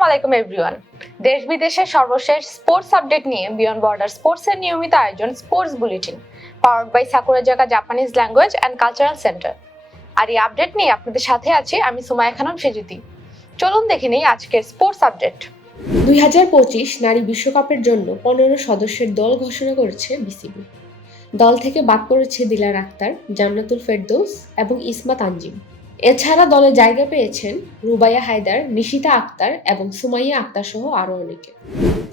আসসালামু আলাইকুম এভরিওয়ান দেশ বিদেশের সর্বশেষ স্পোর্টস আপডেট নিয়ে বিয়ন্ড বর্ডার স্পোর্টস এর নিয়মিত আয়োজন sports bulletin powered by Sakura Zaka Japanese language and cultural centre আর এই আপডেট নিয়ে আপনাদের সাথে আছি আমি সুমায়া খানম সেজুতি। চলুন দেখে নেই আজকের স্পোর্টস আপডেট দুই হাজার পঁচিশ নারী বিশ্বকাপের জন্য পনেরো সদস্যের দল ঘোষণা করেছে বিসিবি। দল থেকে বাদ পড়েছে দিলার আক্তার, জান্নাতুল ফেরদৌস এবং ইসমাত আঞ্জিম এছাড়া দলে জায়গা পেয়েছেন রুবাইয়া হায়দার, নিশিতা আক্তার এবং সুমাইয়া আক্তার সহ আরও অনেকে।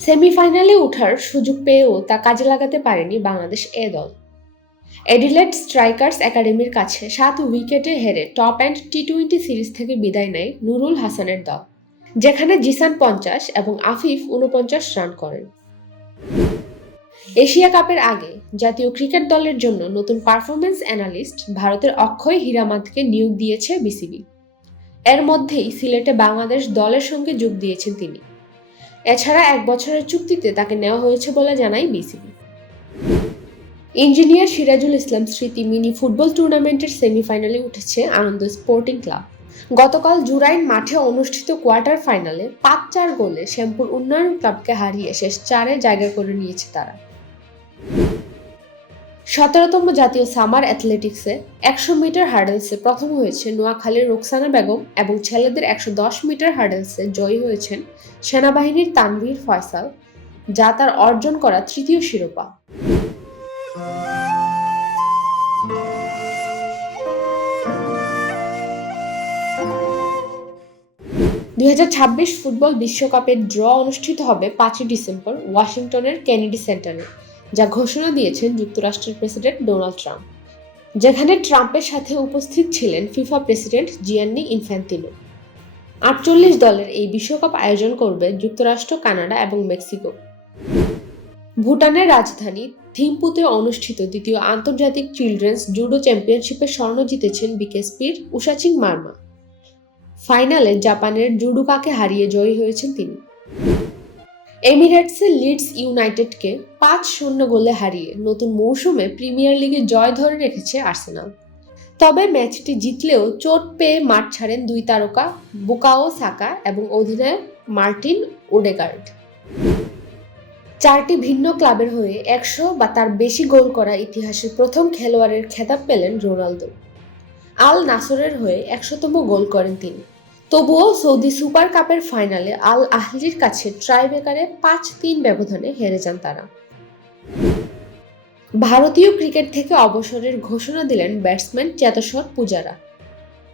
সেমিফাইনালে ওঠার সুযোগ পেয়েও তা কাজে লাগাতে পারেনি বাংলাদেশ এ দল। এডিলেট স্ট্রাইকার্স একাডেমির কাছে সাত উইকেটে হেরে top and T twenty series থেকে বিদায় নেয় নুরুল হাসানের দল, যেখানে জিসান পঞ্চাশ এবং আফিফ উনপঞ্চাশ রান করেন। এশিয়া কাপের আগে জাতীয় ক্রিকেট দলের জন্য নতুন পারফরমেন্স অ্যানালিস্ট ভারতের অক্ষয় হীরামাতকে নিয়োগ দিয়েছে বিসিবি। এর মধ্যেই সিলেটে বাংলাদেশ দলের সঙ্গে যোগ দিয়েছেন তিনি। এছাড়া এক বছরের চুক্তিতে তাকে নেওয়া হয়েছে বলে জানায় বিসিবি। ইঞ্জিনিয়ার সিরাজুল ইসলাম স্মৃতি মিনি ফুটবল টুর্নামেন্টের সেমিফাইনালে উঠেছে আনন্দ স্পোর্টিং ক্লাব। গতকাল জুরাইন মাঠে অনুষ্ঠিত কোয়ার্টার ফাইনালে পাঁচ চার গোলে শ্যামপুর উন্নয়ন ক্লাবকে হারিয়ে শেষ চারে জায়গা করে নিয়েছে তারা। সতেরোতম জাতীয় সামার অ্যাথলেটিক্সে একশো মিটার হার্ডেলসে প্রথম হয়েছে নোয়াখালীর রোকসানা বেগম এবং ছেলেদের একশো দশ মিটার হার্ডেলসে জয়ী হয়েছেন সেনাবাহিনীর তানভীর ফয়সাল, যা তার অর্জন করা তৃতীয় শিরোপা। দুই হাজার ছাব্বিশ ফুটবল বিশ্বকাপের ড্র অনুষ্ঠিত হবে পাঁচই ডিসেম্বর ওয়াশিংটনের কেনেডি সেন্টারে। যা ঘোষণা দিয়েছেন যুক্তরাষ্ট্রের প্রেসিডেন্ট ডোনাল্ড ট্রাম্প, যেখানে ট্রাম্পের সাথে উপস্থিত ছিলেন ফিফা প্রেসিডেন্ট জিয়ান্নি ইনফ্যান্তিনো আটচল্লিশ দলের এই বিশ্বকাপ আয়োজন করবে যুক্তরাষ্ট্র, কানাডা এবং মেক্সিকো। ভুটানের রাজধানী থিম্পুতে অনুষ্ঠিত দ্বিতীয় আন্তর্জাতিক চিলড্রেন্স জুডো চ্যাম্পিয়নশিপে স্বর্ণ জিতেছেন বিকেএসপির উষাচিং মার্মা। ফাইনালে জাপানের জুডুকাকে হারিয়ে জয়ী হয়েছেন তিনি। এমিরেটসের লিডস ইউনাইটেডকে পাঁচ শূন্য গোলে হারিয়ে নতুন মৌসুমে প্রিমিয়ার লিগে জয় ধরে রেখেছে আর্সেনাল। তবে ম্যাচটি জিতলেও চোট পেয়ে মাঠ ছাড়েন দুই তারকা বুকাও সাকা এবং অধিনায়ক মার্টিন ওডেগার্ড। চারটি ভিন্ন ক্লাবের হয়ে একশো বা তার বেশি গোল করা ইতিহাসের প্রথম খেলোয়াড়ের খেতাব পেলেন রোনালদো। আল নাসরের হয়ে একশোতম গোল করেন তিনি। তবুও সৌদি সুপার কাপের ফাইনালে আল আহলির কাছে ট্রাইবেকারে পাঁচ তিন ব্যবধানে হেরে যান তারা। ভারতীয় ক্রিকেট থেকে অবসরের ঘোষণা দিলেন ব্যাটসম্যান চেতস্বর পূজারা।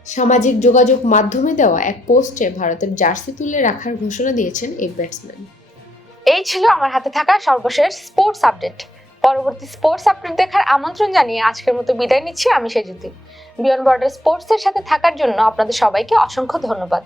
সামাজিক যোগাযোগ মাধ্যমে দেওয়া এক পোস্টে ভারতের জার্সি তুলে রাখার ঘোষণা দিয়েছেন এই ব্যাটসম্যান। এই ছিল আমার হাতে থাকা সর্বশেষ স্পোর্টস আপডেট। পরবর্তী স্পোর্টস আপডেট দেখার আমন্ত্রণ জানিয়ে আজকের মতো বিদায় নিচ্ছি। আমি সেজুতি বিয়ন বর্ডার স্পোর্টসের সাথে থাকার জন্য আপনাদের সবাইকে অসংখ্য ধন্যবাদ।